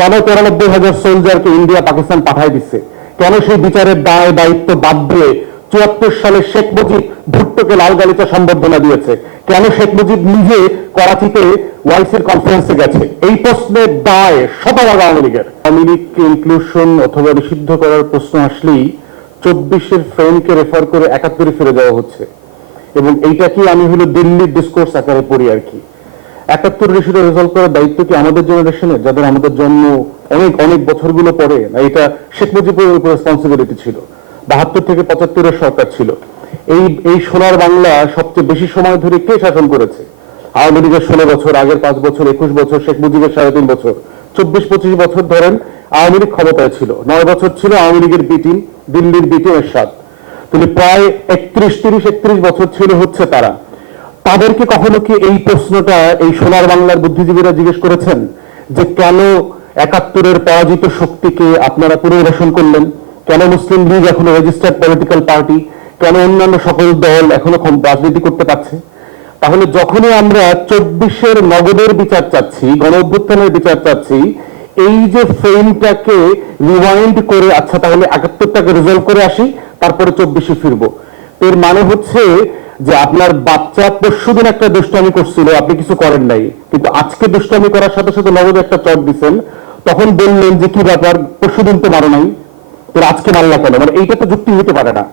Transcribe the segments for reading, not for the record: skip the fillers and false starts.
কেন 93,000 সোলজারকে ইন্ডিয়া পাকিস্তান পাঠায় দিচ্ছে? কেন সেই বিচারের দায় দায়িত্ব বাদ দিয়ে 74 সালে শেখ মুজিব ভুট্টোকে লাল গালিচা সম্বর্ধনা দিয়েছে? কেন শেখ মুজিব নিজে করাচিতে ওয়াইসির কনফারেন্সে গেছে? এই প্রশ্নের দায় শতভাগ আওয়ামী লীগের। আওয়ামী লীগকে ইনক্লুশন অথবা নিষিদ্ধ করার প্রশ্ন আসলেই 24-এর ফ্রেমকে রেফার করে 71-এ ফিরে যাওয়া হচ্ছে, এবং এইটাকে আমি হলো দিল্লির ডিসকোর্স আকারে পড়ি আর কি। 71 ইস্যুটা রেজলভ করার দায়িত্ব কি আমাদের জেনারেশনের, যাদের আমাদের জন্ম অনেক অনেক বছরগুলো পরে? না, এটা শেখ মুজিবের উপর রেসপন্সিবিলিটি ছিল। 72 থেকে 75-এর সরকার ছিল। এই সোনার বাংলা সবচেয়ে বেশি সময় ধরে কে শাসন করেছে? আওয়ামী লীগের 16 বছর, আগের 5 বছর, 21 বছর, শেখ মুজিবের 3.5 বছর, 24-25 বছর ধরেন আওয়ামী লীগ ক্ষমতায় ছিল। 9 বছর ছিল আওয়ামী লীগের বি টিম, দিল্লির বি টিমের সাথ। তাহলে প্রায় 31 বছর ছিল হচ্ছে তারা। তাদেরকে কখনো কি এই প্রশ্নটা এই সোনার বাংলার বুদ্ধিজীবীরা জিজ্ঞেস করেছেন যে কেন 71-এর পরাজিত শক্তিকে আপনারা পুনর্বাসন করলেন? কেন মুসলিম লীগ এখনো রেজিস্টার্ড পলিটিক্যাল পার্টি? কেন অন্যান্য সকল দল এখনো রাজনীতি করতে পারছে? তাহলে যখনই আমরা 24-এর নগদের বিচার চাচ্ছি, গণ অভ্যুত্থানের বিচার চাচ্ছি, এই যে ফ্রেমটাকে রিওয়াইন্ড করে আচ্ছা তাহলে 71টাকে রিজলভ করে আসি, তারপরে 24-এ ফিরবো, এর মানে হচ্ছে যে আপনার বাচ্চা পরশুদিন একটা দুষ্টামি করছিল, আপনি কিছু করেন নাই, কিন্তু আজকে দুষ্টামি করার সাথে সাথে নগদে একটা চট দিচ্ছেন, তখন বললেন যে কি ব্যাপার, পরশুদিন তো মারো নাই, তোর আজকে মারলা কেন? মানে এইটা তো যুক্তি হতে পারে না।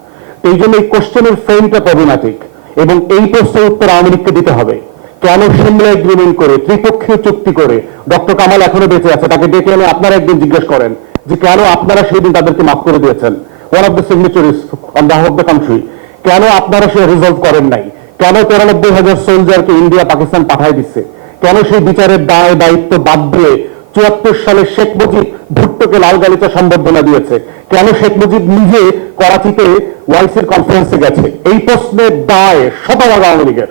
এই জন্য এই কোশ্চেনের ফ্রেমটা প্রবলেম্যাটিক, এবং এই প্রশ্নের উত্তর আওয়ামী লীগকে দিতে হবে। কেন সিমলা এগ্রিমেন্ট করে, ত্রিপক্ষীয় চুক্তি করে, ডক্টর কামাল এখনো বেঁচে আছে, তাকে ডেকে এনে আপনারা একদিন জিজ্ঞেস করেন যে কেন আপনারা সেই দিন তাদেরকে মাফ করে দিয়েছেন, one of the signatories on behalf of the country, কেন আপনারা সে রিজলভ করেন নাই? কেন 93,000 সোলজারকে ইন্ডিয়া পাকিস্তান পাঠায় দিচ্ছে? কেন সেই বিচারের দায় দায়িত্ব বাদ দিয়ে 74 সালে শেখ মুজিব ভুট্টোকে লাল গালিচা সম্বর্ধনা দিয়েছে? কেন শেখ মুজিব নিজে করাচিতে ওয়াইসির কনফারেন্সে গেছে? এই প্রশ্নের দায় শতভাগ আওয়ামী লীগের।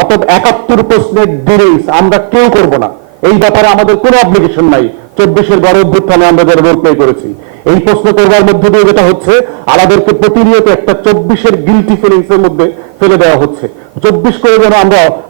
অতএব 71 প্রশ্নের ডিলিংস আমরা কেউ করব না, এই ব্যাপারে আমাদের কোনো অব্লিগেশন নাই। 24-এর গণ অভ্যুত্থানে আমরা যারা রোল প্লে করেছি, এই প্রশ্ন করবার মধ্যে দিয়ে যেটা হচ্ছে, আমাদেরকে প্রতিনিয়ত একটা 24-এর গিলটি ফিলিংস এর মধ্যে ফেলে দেওয়া হচ্ছে। 24 করে যেন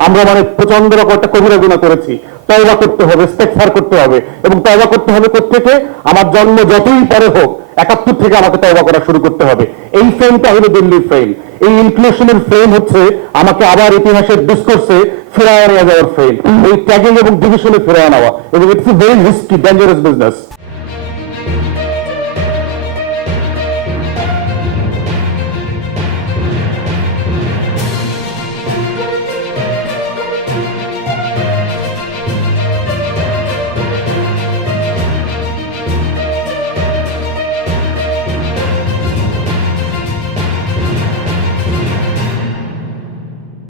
আমরা মানে প্রচন্ড রকম একটা কবিরা গুনাহ করেছি, তওবা করতে হবে, ইস্তেগফার করতে হবে, এবং তওবা করতে হবে প্রত্যেকে আমার জন্ম যতই পরে হোক 71 থেকে আমাকে তওবা করা শুরু করতে হবে। এই ফ্রেমটা হলো দিল্লির ফ্রেম। এই ইনক্লুশনের ফ্রেম হচ্ছে আমাকে আবার ইতিহাসের ডিসকোর্সে ফেরায় নিয়ে যাওয়ার ফ্রেম, ওই ট্যাগিং এবং ডিভিশনে ফেরায় নেওয়া, এবং it's a very risky dangerous business.